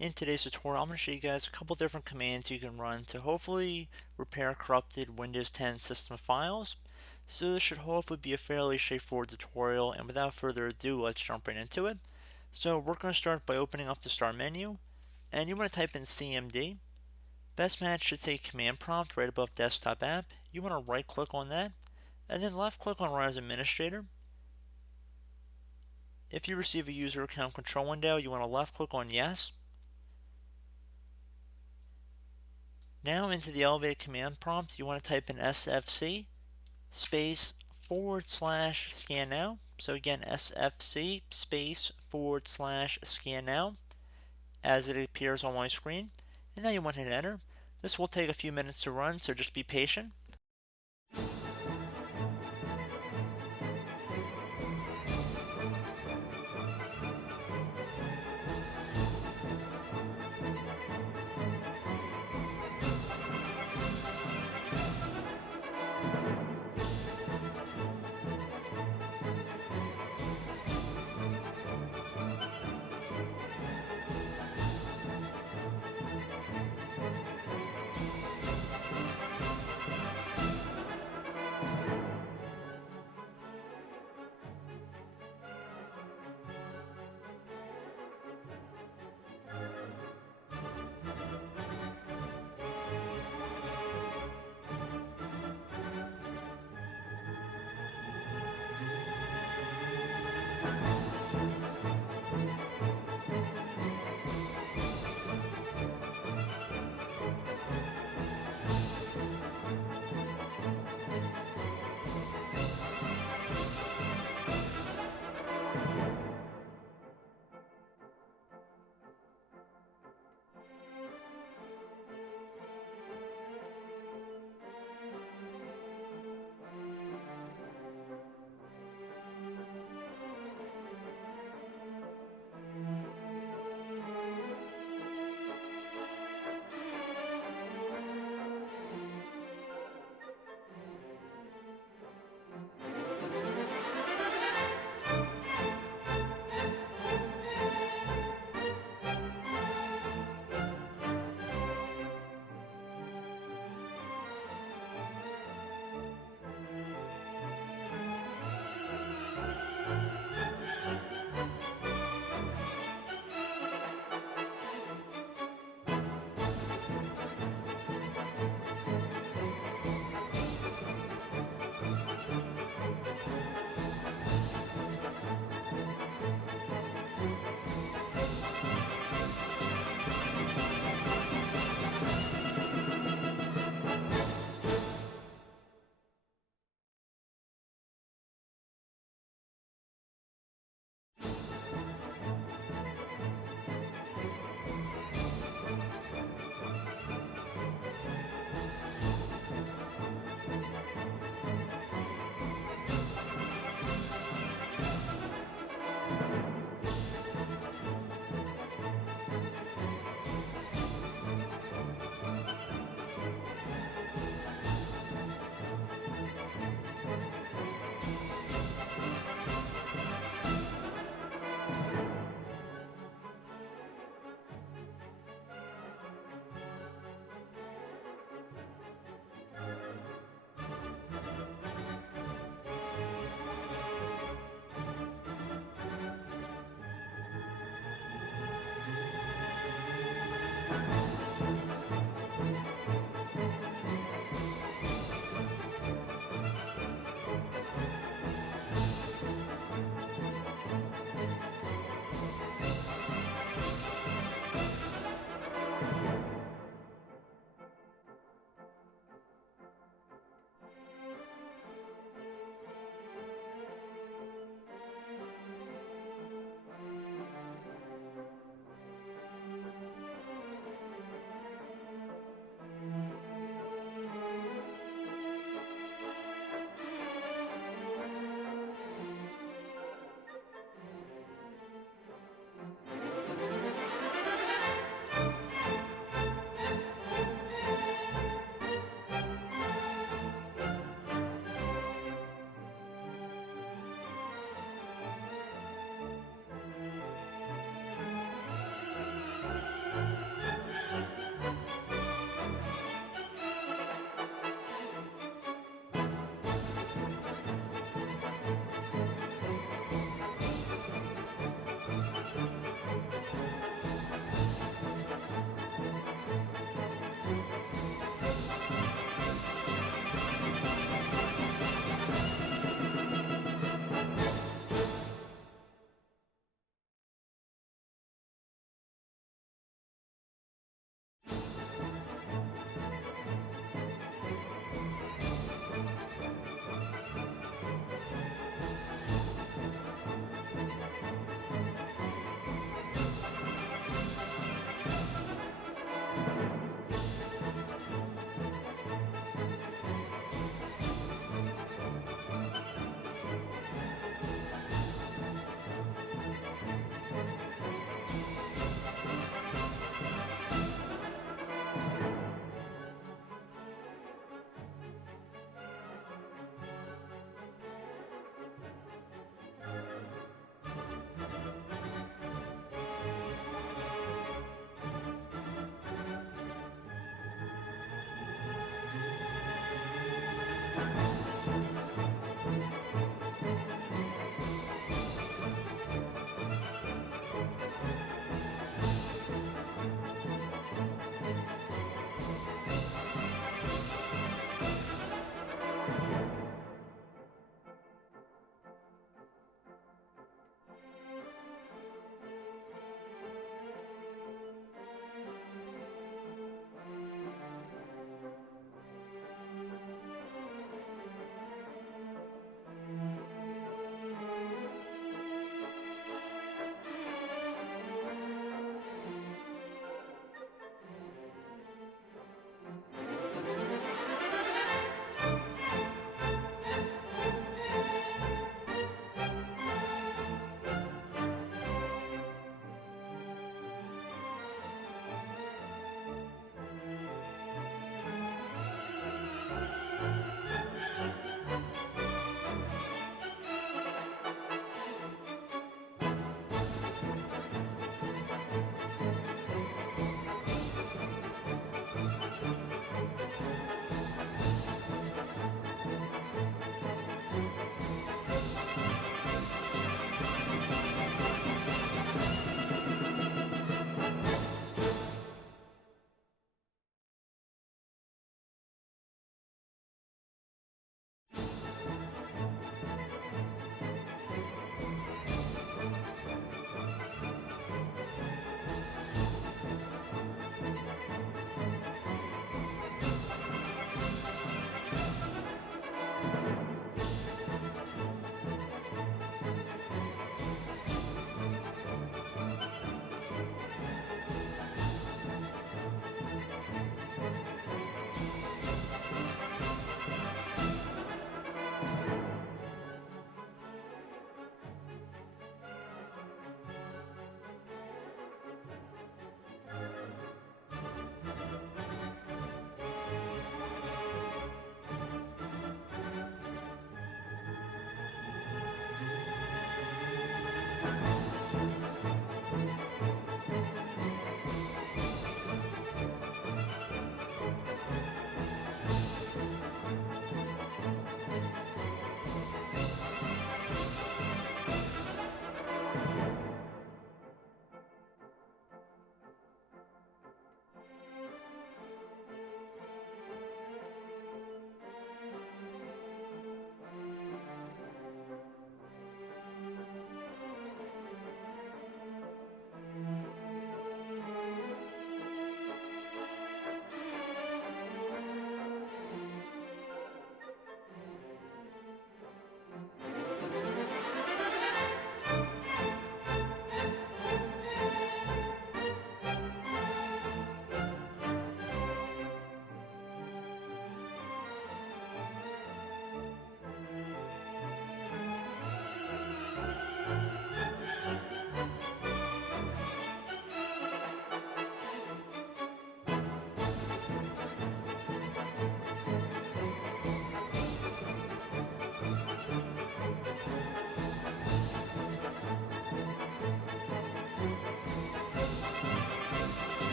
In today's tutorial, I'm going to show you guys a couple different commands you can run to hopefully repair corrupted Windows 10 system files. So this should hopefully be a fairly straightforward tutorial, and without further ado, let's jump right into it. So we're going to start by opening up the start menu, and you want to type in CMD. Best match should say command prompt right above desktop app. You want to right click on that, and then left click on run as administrator. If you receive a user account control window, you want to left click on yes. Now into the elevated command prompt, you want to type in SFC space / scan now. So again, SFC space / scan now as it appears on my screen. And now you want to hit enter. This will take a few minutes to run, so just be patient.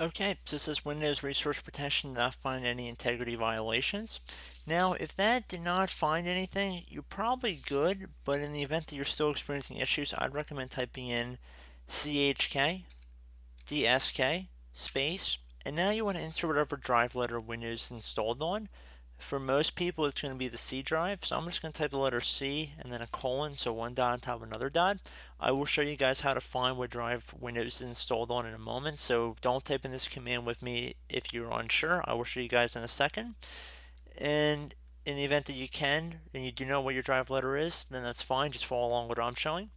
Okay, so it says Windows Resource Protection did not find any integrity violations. Now, if that did not find anything, you're probably good, but in the event that you're still experiencing issues, I'd recommend typing in CHK, DSK, space, and now you want to insert whatever drive letter Windows is installed on. For most people, it's going to be the C drive, so I'm just going to type the letter C and then a colon, so one dot on top of another dot. I will show you guys how to find what drive Windows is installed on in a moment, so don't type in this command with me if you're unsure. I will show you guys in a second. And in the event that you can, and you do know what your drive letter is, then that's fine, just follow along what I'm showing.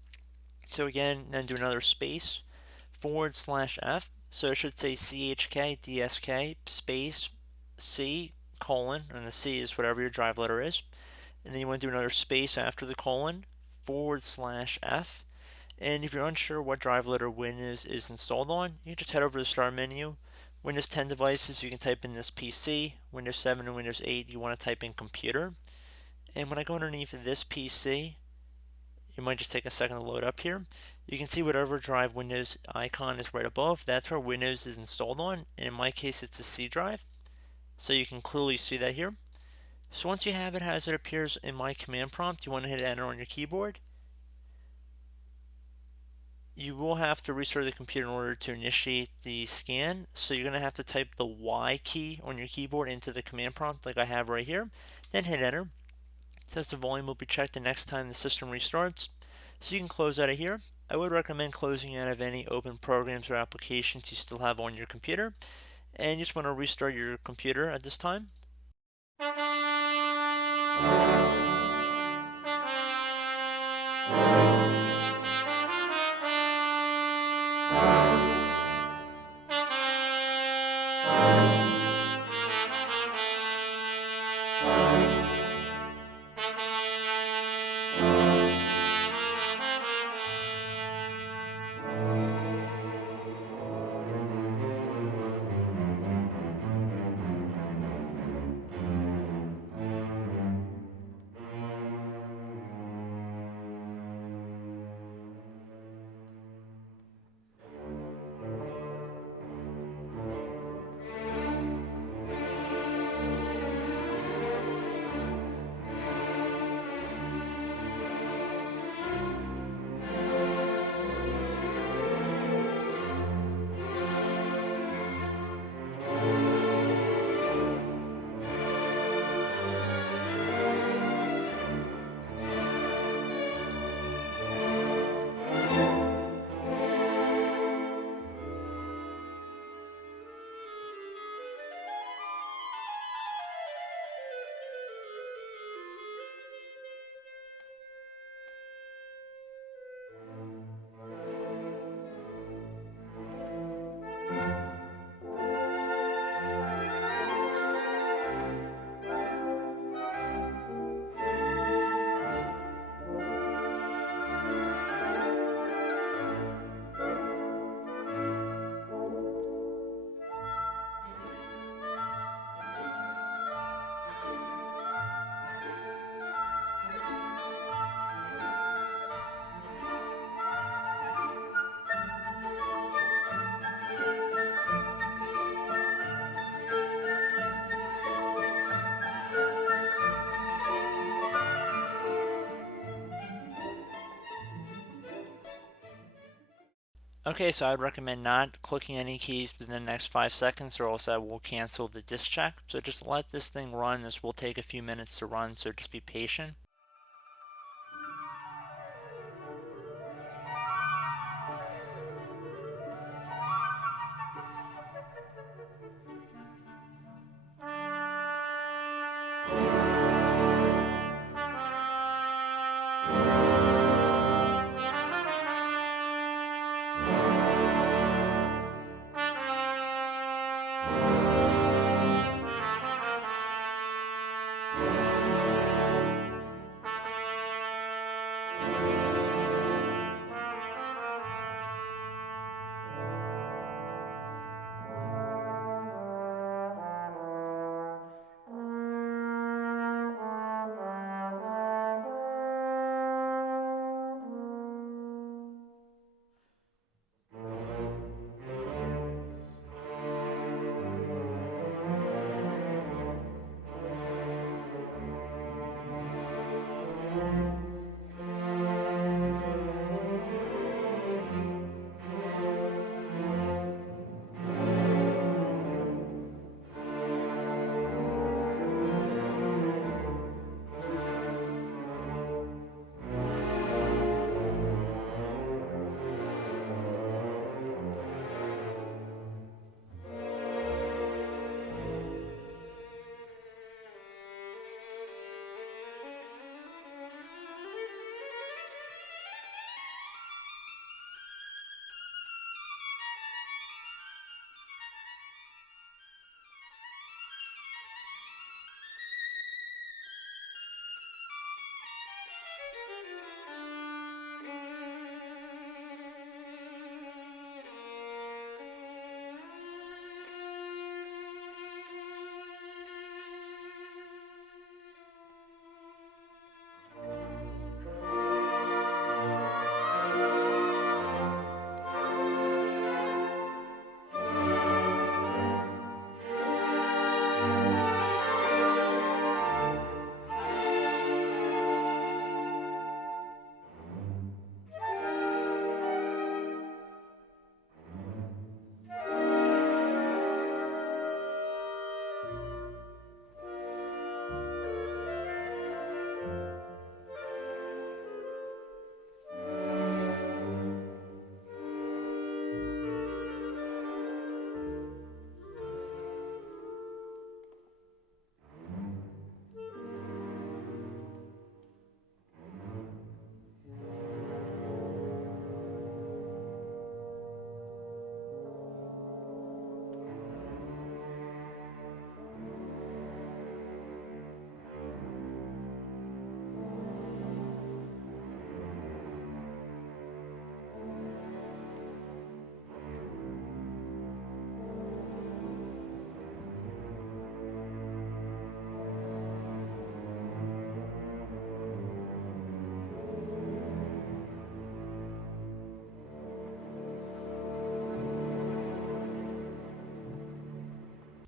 So again, then do another space, /F. So it should say CHK, DSK, space, C, colon, and the C is whatever your drive letter is. And then you want to do another space after the colon, /F. And if you're unsure what drive letter Windows is installed on, you can just head over to the Start menu. Windows 10 devices, you can type in this PC. Windows 7 and Windows 8, you want to type in computer. And when I go underneath this PC, you might just take a second to load up here. You can see whatever drive Windows icon is right above. That's where Windows is installed on. And in my case, it's a C drive. So you can clearly see that here. So once you have it as it appears in my command prompt, you want to hit enter on your keyboard. You will have to restart the computer in order to initiate the scan. So you're going to have to type the Y key on your keyboard into the command prompt like I have right here. Then hit enter. It says the volume will be checked the next time the system restarts. So you can close out of here. I would recommend closing out of any open programs or applications you still have on your computer. And you just want to restart your computer at this time. Okay, so I'd recommend not clicking any keys within the next 5 seconds or else I will cancel the disk check. So just let this thing run. This will take a few minutes to run, so just be patient.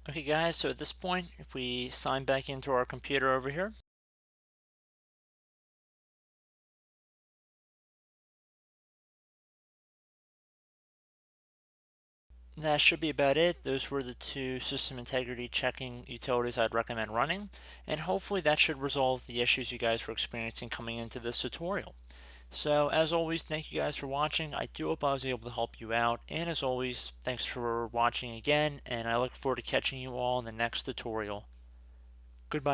Okay guys, so at this point, if we sign back into our computer over here, that should be about it. Those were the two system integrity checking utilities I'd recommend running, and hopefully that should resolve the issues you guys were experiencing coming into this tutorial. So as always, thank you guys for watching. I do hope I was able to help you out, and as always, thanks for watching again, and I look forward to catching you all in the next tutorial. Goodbye.